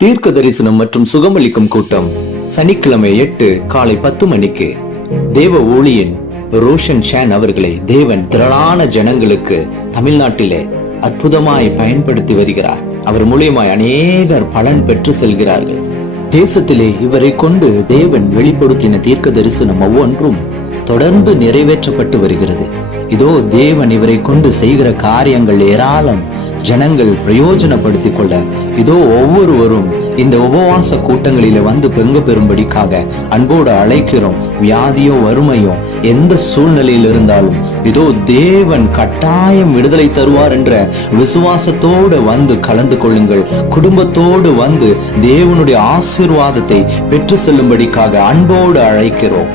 தீர்க்க தரிசனம் மற்றும் சுகமளிக்கும் கூட்டம் சனிக்கிழமை 8 காலை 10 மணிக்கு. தேவ ஊழியன் ரோஷன் ஷான் அவர்களை தேவன் திரளான ஜனங்களுக்கு தமிழ்நாட்டிலே அற்புதமாய் பயன்படுத்தி வருகிறார். அவர் மூலியமாய் அநேகர் பலன் பெற்று செல்கிறார்கள். தேசத்திலே இவரை கொண்டு தேவன் வெளிப்படுத்தின தீர்க்க தரிசனம் ஒவ்வொன்றும் தொடர்ந்து நிறைவேற்றப்பட்டு வருகிறது. இதோ தேவன் இவரை கொண்டு செய்கிற காரியங்கள் ஏராளம். ஜனங்கள் பிரயோஜனப்படுத்திக் கொள்ள இதோ ஒவ்வொருவரும் இந்த உபவாச கூட்டங்களில வந்து பங்கு பெறும்படிக்காக அன்போடு அழைக்கிறோம். வியாதியோ வறுமையோ எந்த சூழ்நிலையில் இருந்தாலும் இதோ தேவன் கட்டாயம் விடுதலை தருவார் என்ற விசுவாசத்தோடு வந்து கலந்து கொள்ளுங்கள். குடும்பத்தோடு வந்து தேவனுடைய ஆசீர்வாதத்தை பெற்று செல்லும்படிக்காக அன்போடு அழைக்கிறோம்.